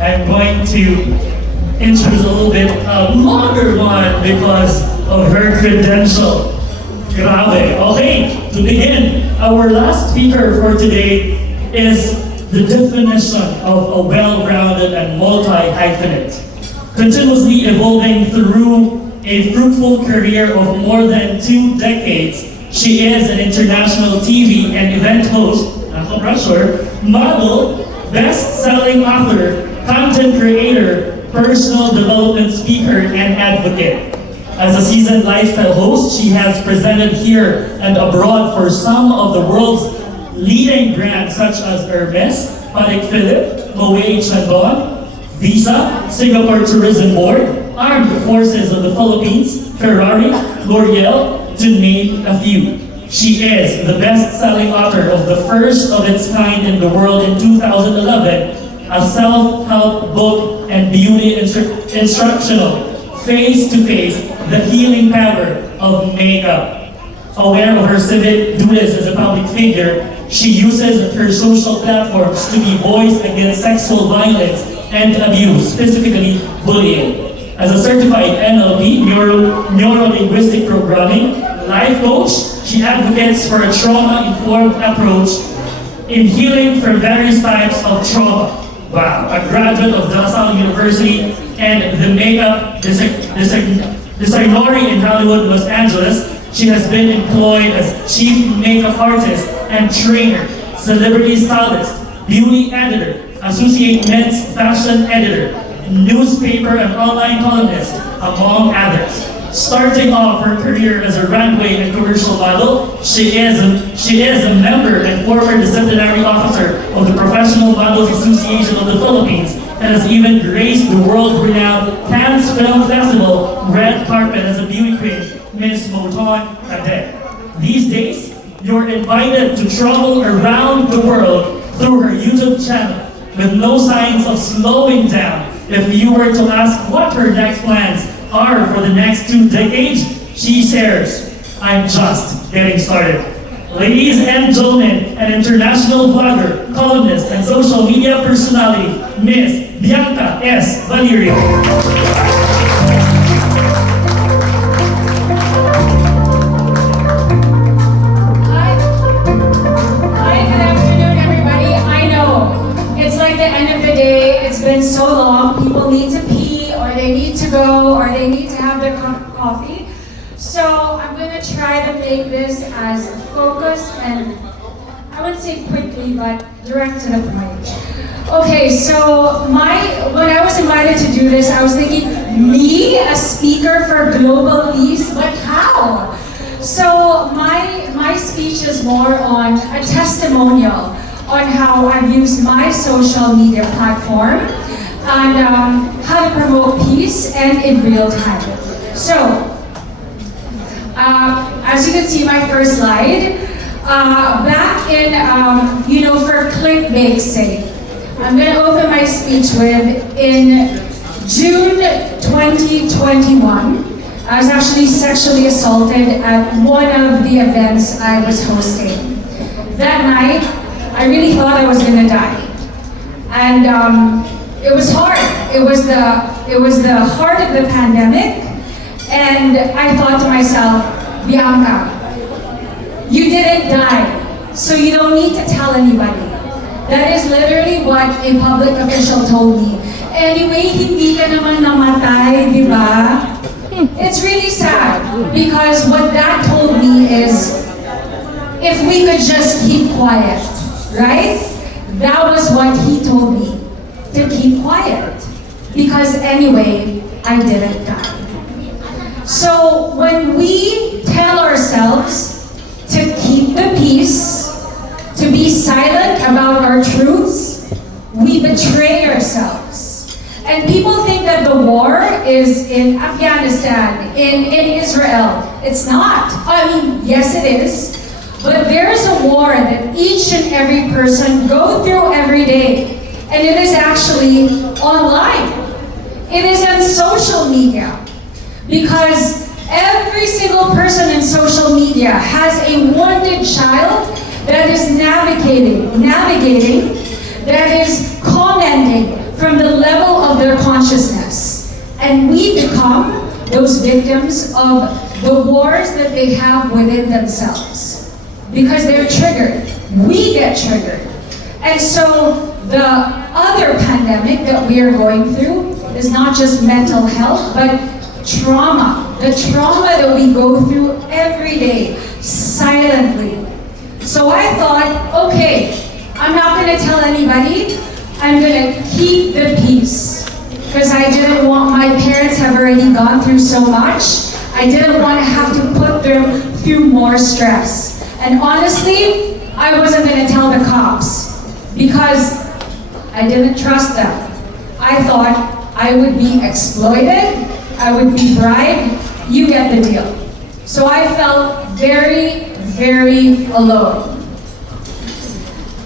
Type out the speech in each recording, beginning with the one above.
I'm going to introduce a little bit longer one because of her credential. Grabe. Okay, to begin, our last speaker for today is the definition of a well-rounded and multi-hyphenate. Continuously evolving through a fruitful career of more than 2 decades, she is an international TV and event host, model, best-selling author, content creator, personal development speaker, and advocate. As a seasoned lifestyle host, she has presented here and abroad for some of the world's leading brands such as Hermes, Patek Philippe, Moet Chandon, Visa, Singapore Tourism Board, Armed Forces of the Philippines, Ferrari, L'Oreal, to name a few. She is the best-selling author of the first of its kind in the world in 2011, a self-help book and beauty instructional, Face-to-Face, The Healing Power of Makeup. Aware of her civic duties as a public figure, she uses her social platforms to be voice against sexual violence and abuse, specifically bullying. As a certified NLP, neuro-linguistic programming, life coach, she advocates for a trauma-informed approach in healing from various types of trauma. Wow, a graduate of De La Salle University and the makeup designori in Hollywood, Los Angeles, she has been employed as chief makeup artist and trainer, celebrity stylist, beauty editor, associate men's fashion editor, newspaper and online columnist, among others. Starting off her career as a runway and commercial model, she is a member and former disciplinary officer of the Professional Models Association of the Philippines, and has even graced the world-renowned Cannes Film Festival red carpet as a beauty queen, Miss Moton Cadet. These days, you're invited to travel around the world through her YouTube channel with no signs of slowing down. If you were to ask what her next plans are for the next 2 decades, she shares, "I'm just getting started." Ladies and gentlemen, an international blogger, columnist, and social media personality, Miss Bianca S. Valerio. It's been so long, people need to pee, or they need to go, or they need to have their cup of coffee. So I'm going to try to make this as focused and, I wouldn't say quickly, but direct to the point. Okay, so when I was invited to do this, I was thinking, me, a speaker for global peace, but how? So my speech is more on a testimonial on how I've used my social media platform and how to promote peace and in real time. So, as you can see, my first slide, back in, for clickbait's sake, I'm going to open my speech with, in June 2021, I was actually sexually assaulted at one of the events I was hosting. That night, I really thought I was gonna die, and it was hard. It was the heart of the pandemic, and I thought to myself, Bianca, you didn't die, so you don't need to tell anybody. That is literally what a public official told me. Anyway, hindi ka naman namatay, di ba? It's really sad because what that told me is, if we could just keep quiet. Right? That was what he told me, to keep quiet. Because anyway, I didn't die. So when we tell ourselves to keep the peace, to be silent about our truths, we betray ourselves. And people think that the war is in Afghanistan, in Israel. It's not. I mean, yes it is. But there's a war that each and every person go through every day. And it is actually online. It is on social media. Because every single person in social media has a wounded child that is navigating, that is commenting from the level those victims of the wars that they have within themselves. Because they're triggered. We get triggered. And so the other pandemic that we are going through is not just mental health, but trauma. The trauma that we go through every day, silently. So I thought, okay, I'm not gonna tell anybody. I'm gonna keep the peace. Because I didn't want, my parents have already gone through so much. I didn't want to have to put them through more stress. And honestly, I wasn't gonna tell the cops because I didn't trust them. I thought I would be exploited, I would be bribed, you get the deal. So I felt very, very alone.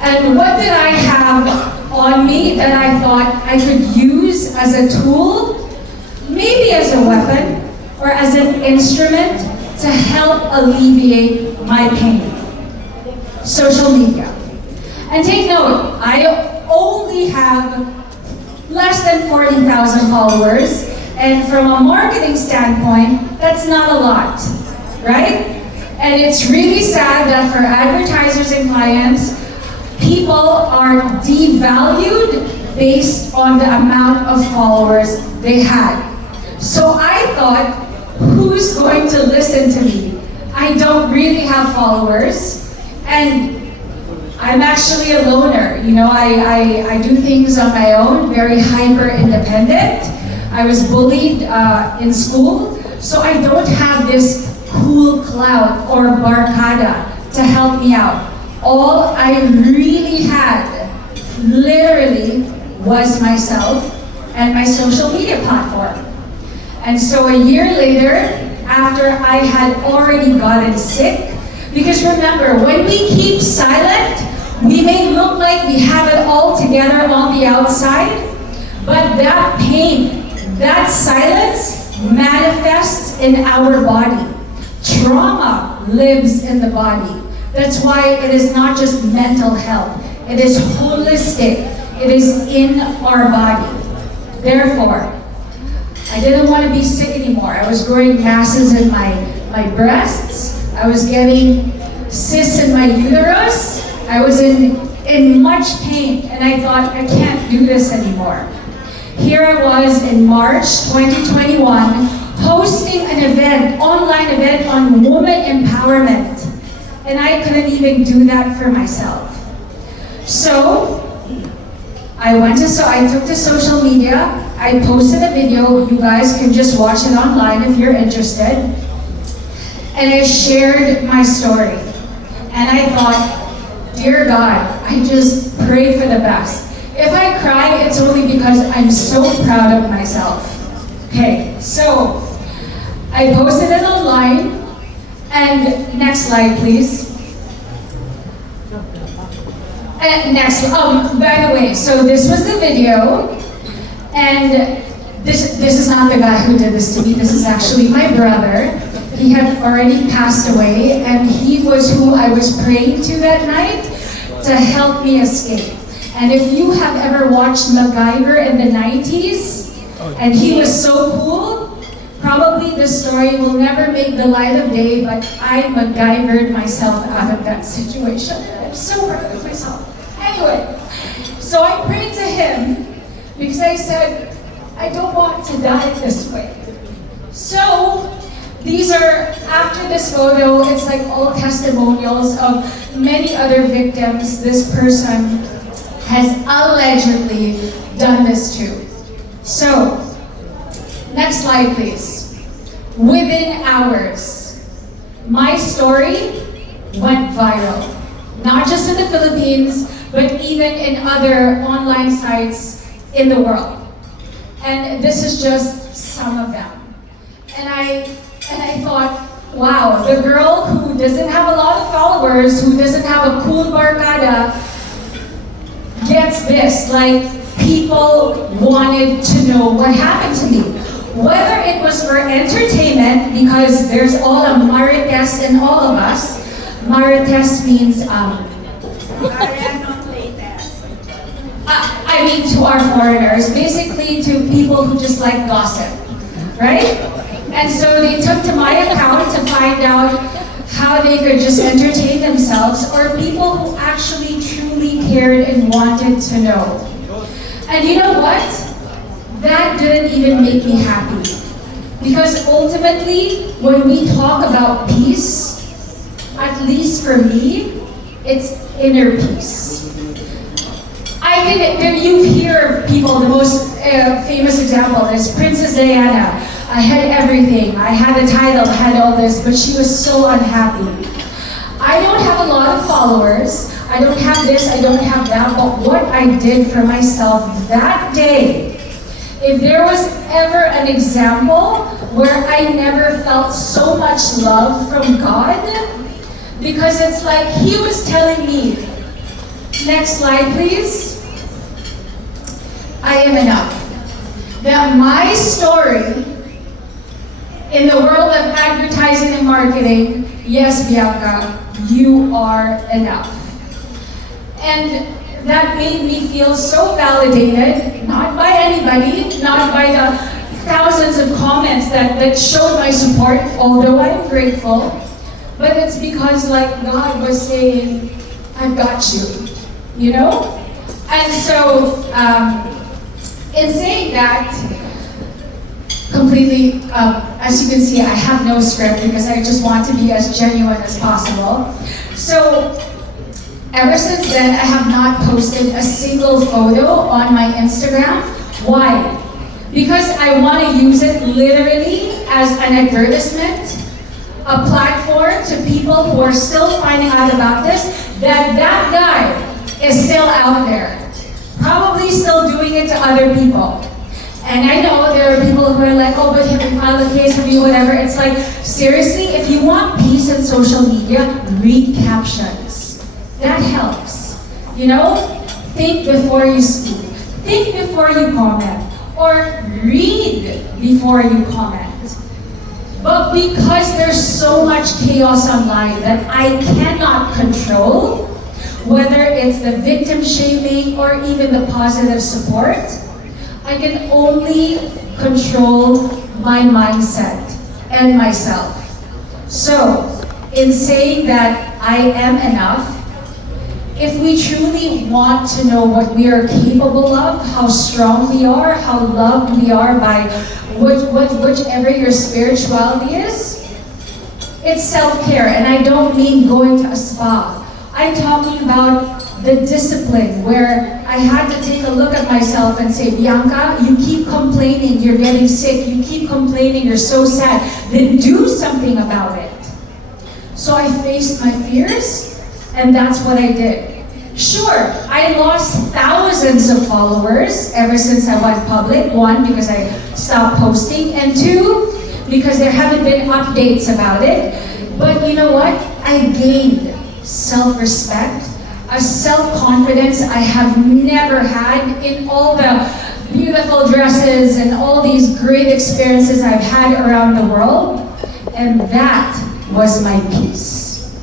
And what did I have on me that I thought I could use as a tool, maybe as a weapon, or as an instrument to help alleviate my pain? Social media. And take note, I only have less than 40,000 followers, and from a marketing standpoint, that's not a lot, right? And it's really sad that for advertisers and clients, people are devalued based on the amount of followers they had. So I thought, who's going to listen to me? I don't really have followers, and I'm actually a loner. You know, I do things on my own, very hyper-independent. I was bullied in school, so I don't have this cool clout or barkada to help me out. All I really had, literally, was myself and my social media platform. And so a year later, after I had already gotten sick, because remember, when we keep silent, we may look like we have it all together on the outside, but that pain, that silence manifests in our body. Trauma lives in the body. That's why it is not just mental health. It is holistic. It is in our body. Therefore, I didn't want to be sick anymore. I was growing masses in my breasts. I was getting cysts in my uterus. I was in much pain, and I thought, I can't do this anymore. Here I was in March 2021, hosting an event, online event on woman empowerment. And I couldn't even do that for myself. So I took to social media, I posted a video, you guys can just watch it online if you're interested. And I shared my story. And I thought, dear God, I just pray for the best. If I cry, it's only because I'm so proud of myself. Okay, so I posted it online, and next slide, please. And next, by the way, so this was the video, and this is not the guy who did this to me. This is actually my brother. He had already passed away, and he was who I was praying to that night to help me escape. And if you have ever watched MacGyver in the 90s, and he was so cool, probably this story will never make the light of day, but I MacGyvered myself out of that situation. I'm so proud of myself. Anyway, so I prayed to him because I said, I don't want to die this way. So these are, after this photo, it's like all testimonials of many other victims this person has allegedly done this to. So, next slide please. Within hours, my story went viral. Not just in the Philippines, but even in other online sites in the world. And this is just some of them. And I thought, wow, the girl who doesn't have a lot of followers, who doesn't have a cool barkada, gets this. Like, people wanted to know what happened to me. Whether it was for entertainment, because there's all a marites in all of us. Marites means, I mean to our foreigners, basically to people who just like gossip, right? And so they took to my account to find out how they could just entertain themselves, or people who actually truly cared and wanted to know. And you know what? That didn't even make me happy. Because ultimately, when we talk about peace, at least for me, it's inner peace. You hear people, the most famous example is Princess Diana. I had everything. I had a title, I had all this, but she was so unhappy. I don't have a lot of followers. I don't have this, I don't have that, but what I did for myself that day, if there was ever an example where I never felt so much love from God, because it's like He was telling me, next slide please, I am enough. That my story in the world of advertising and marketing, yes, Bianca, you are enough. And that made me feel so validated, not by anybody, not by the thousands of comments that showed my support, although I'm grateful, but it's because like God was saying, I've got you, you know? And so, in saying that, completely, as you can see, I have no script because I just want to be as genuine as possible. So, ever since then, I have not posted a single photo on my Instagram. Why? Because I want to use it literally as an advertisement, a platform to people who are still finding out about this, that guy is still out there, probably still doing it to other people. And I know there are people who are like, oh, but have you filed a case, have you whatever. It's like, seriously, if you want peace in social media, read captions. That helps. You know, think before you speak. Think before you comment. Or read before you comment. But because there's so much chaos online that I cannot control, whether it's the victim shaming or even the positive support, I can only control my mindset and myself. So, in saying that I am enough, if we truly want to know what we are capable of, how strong we are, how loved we are by whichever your spirituality is, it's self-care. And I don't mean going to a spa. I'm talking about the discipline where I had to take a look at myself and say, Bianca, you keep complaining, you're getting sick, you keep complaining, you're so sad, then do something about it. So I faced my fears, and that's what I did. Sure, I lost thousands of followers ever since I went public. One, because I stopped posting, and two, because there haven't been updates about it. But you know what? I gained self-respect, a self-confidence I have never had in all the beautiful dresses and all these great experiences I've had around the world. And that was my peace.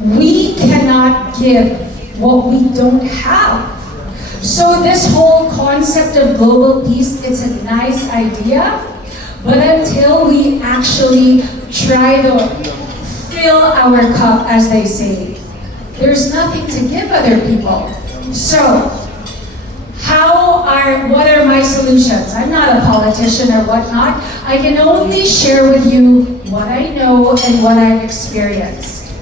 We cannot give what we don't have. So this whole concept of global peace, it's a nice idea, but until we actually try to fill our cup, as they say, there's nothing to give other people. So, what are my solutions? I'm not a politician or whatnot. I can only share with you what I know and what I've experienced.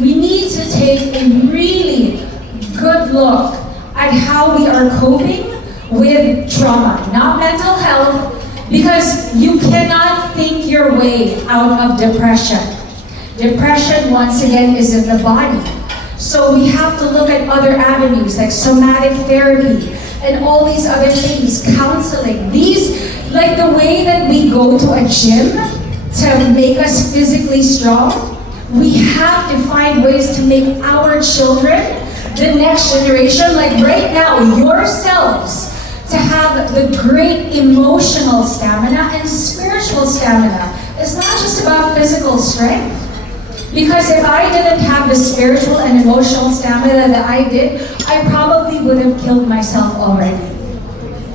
We need to take a really good look at how we are coping with trauma, not mental health, because you cannot think your way out of depression. Depression, once again, is in the body. So we have to look at other avenues like somatic therapy and all these other things, counseling. These, like the way that we go to a gym to make us physically strong, we have to find ways to make our children, the next generation, like right now, yourselves, to have the great emotional stamina and spiritual stamina. It's not just about physical strength. Because if I didn't have the spiritual and emotional stamina that I did, I probably would have killed myself already.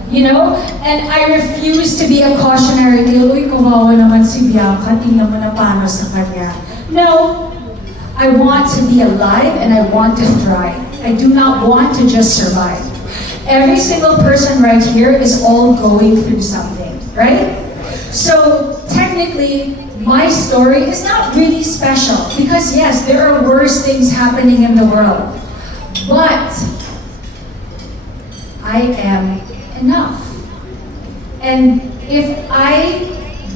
You know? And I refuse to be a cautionary tale. Uy, kawawa naman si Bianca, tingnan mo na paano sa kanya. No. I want to be alive and I want to thrive. I do not want to just survive. Every single person right here is all going through something, right? So technically, my story is not really special because yes, there are worse things happening in the world. But I am enough. And if I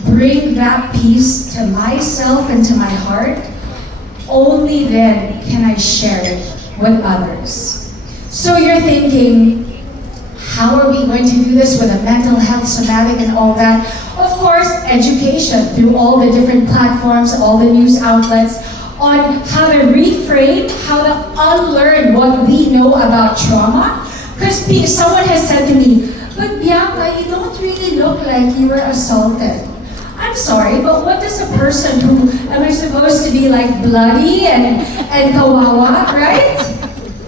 bring that peace to myself and to my heart, only then can I share it with others. So you're thinking, how are we going to do this with a mental health, somatic, and all that? Of course, education through all the different platforms, all the news outlets, on how to reframe, how to unlearn what we know about trauma. Because someone has said to me, but Bianca, you don't really look like you were assaulted. I'm sorry, but what does a person who, am I supposed to be like bloody and kawawa, right?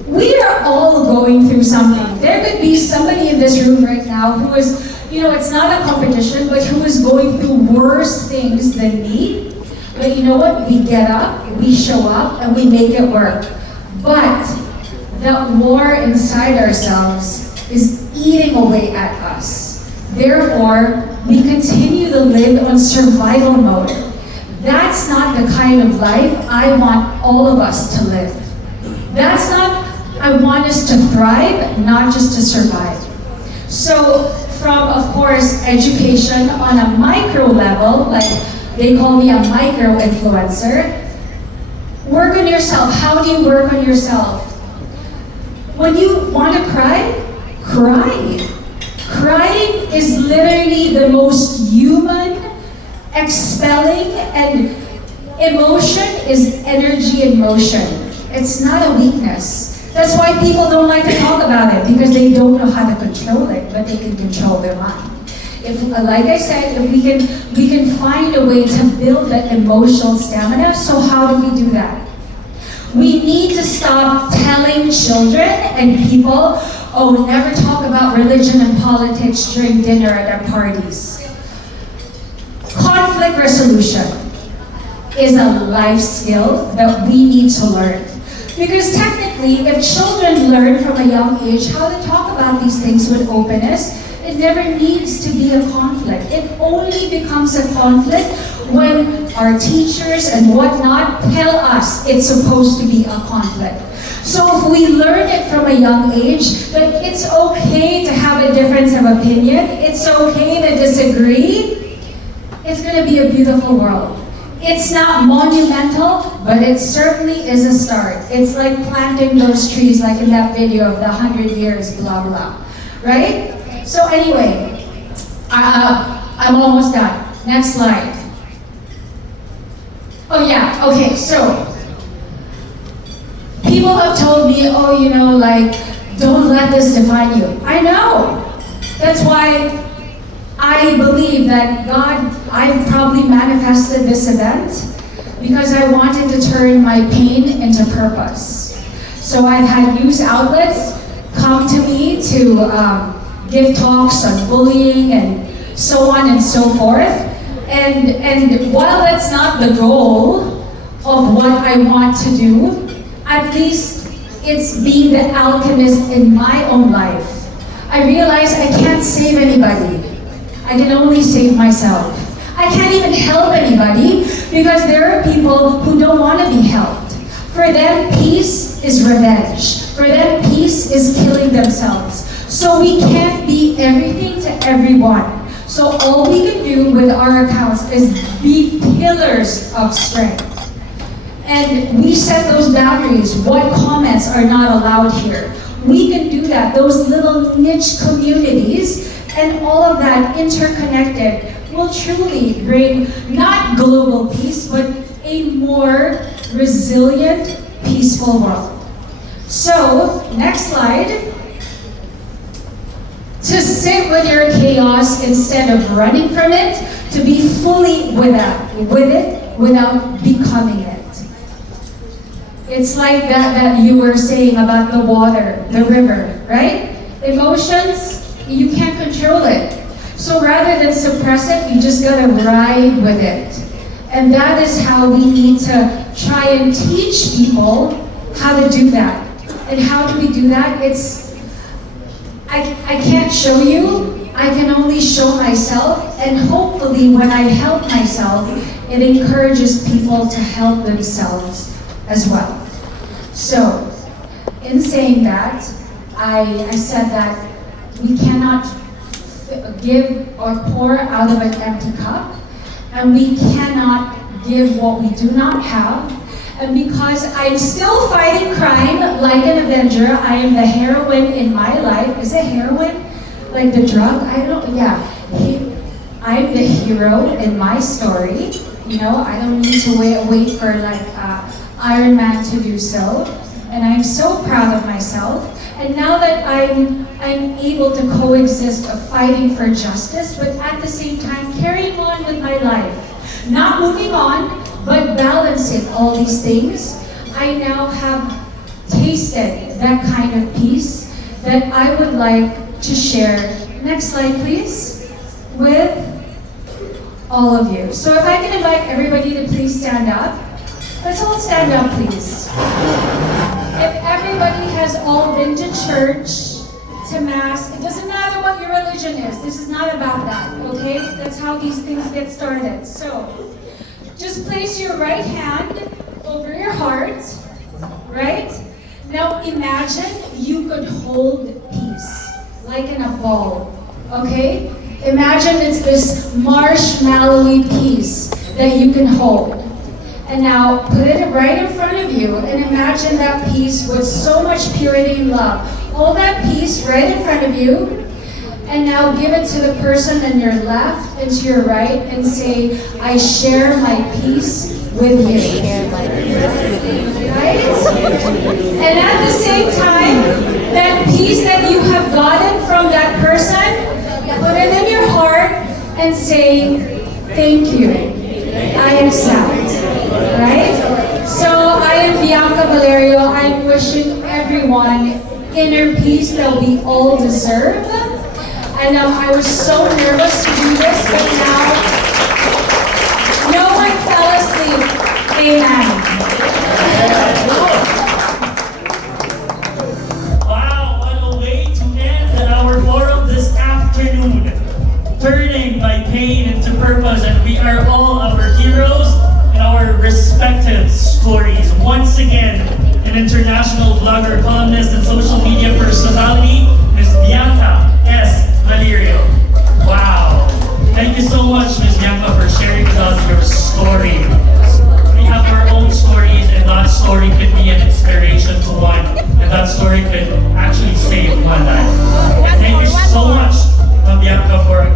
We are all going through something. There could be somebody in this room right now who is, you know, it's not a competition, but who is going through worse things than me. But you know what? We get up, we show up, and we make it work. But that war inside ourselves is eating away at us. Therefore, we continue to live on survival mode. That's not the kind of life I want all of us to live. That's not, I want us to thrive, not just to survive. So from, of course, education on a micro level, like they call me a micro influencer, work on yourself. How do you work on yourself? When you want to cry, cry. Crying is literally the most human, expelling, and emotion is energy in motion. It's not a weakness. That's why people don't like to talk about it, because they don't know how to control it, but they can control their mind. If, like I said, if we can find a way to build that emotional stamina, so how do we do that? We need to stop telling children and people, oh, never talk about religion and politics during dinner at our parties. Conflict resolution is a life skill that we need to learn. Because technically, if children learn from a young age how to talk about these things with openness, it never needs to be a conflict. It only becomes a conflict when our teachers and whatnot tell us it's supposed to be a conflict. So if we learn it from a young age, that it's okay to have a difference of opinion, it's okay to disagree, it's going to be a beautiful world. It's not monumental, but it certainly is a start. It's like planting those trees, like in that video of the 100 years, blah, blah, right? So anyway, I'm almost done. Next slide. Oh yeah, okay, so people have told me, oh, you know, like, don't let this define you. I know. That's why I believe that God, I've probably manifested this event because I wanted to turn my pain into purpose. So I've had news outlets come to me to give talks on bullying and so on and so forth. And while that's not the goal of what I want to do, at least it's being the alchemist in my own life. I realize I can't save anybody. I can only save myself. I can't even help anybody because there are people who don't want to be helped. For them, peace is revenge. For them, peace is killing themselves. So we can't be everything to everyone. So all we can do with our accounts is be pillars of strength. And we set those boundaries. What comments are not allowed here? We can do that. Those little niche communities and all of that interconnected will truly bring not global peace, but a more resilient, peaceful world. So, next slide. To sit with your chaos instead of running from it, to be fully with it without becoming it. It's like that you were saying about the water, the river, right? Emotions, You can't control it. So rather than suppress it, you just gotta ride with it. And that is how we need to try and teach people how to do that. And how do we do that? I can't show you, I can only show myself, and hopefully when I help myself, it encourages people to help themselves as well. So, in saying that, I said that we cannot give or pour out of an empty cup, and we cannot give what we do not have. And because I'm still fighting crime like an Avenger, I am the heroine in my life. Is it heroin? Like the drug? I don't, yeah. I'm the hero in my story. You know, I don't need to wait for like Iron Man to do so. And I'm so proud of myself. And now that I'm able to coexist of fighting for justice, but at the same time carrying on with my life. Not moving on, but balancing all these things, I now have tasted that kind of peace that I would like to share. Next slide, please, with all of you. So if I can invite everybody to please stand up. Let's all stand up, please. If everybody has all been to church, to mass, it doesn't matter what your religion is. This is not about that, okay? That's how these things get started. So, just place your right hand over your heart, right? Now imagine you could hold peace, like in a ball, okay? Imagine it's this marshmallowy piece that you can hold. And now put it right in front of you and imagine that piece with so much purity and love. Hold that piece right in front of you and now give it to the person on your left and to your right and say, I share my peace with you. Right? And at the same time, that peace that you have gotten from that person, put it in your heart and say, thank you. I accept. Right? So I am Bianca Valerio. I'm wishing everyone inner peace that we all deserve. And I was so nervous to do this, but now no one fell asleep. Amen. Wow, what a way to end our forum this afternoon. Turning my pain into purpose, and we are all our heroes in our respective stories. Once again, an international vlogger, columnist, and social media personality, Ms. Bianca Valerio. Wow. Thank you so much, Ms. Bianca, for sharing with us your story. We have our own stories, and that story could be an inspiration to one, and that story could actually save one life. And thank you so much, Bianca, for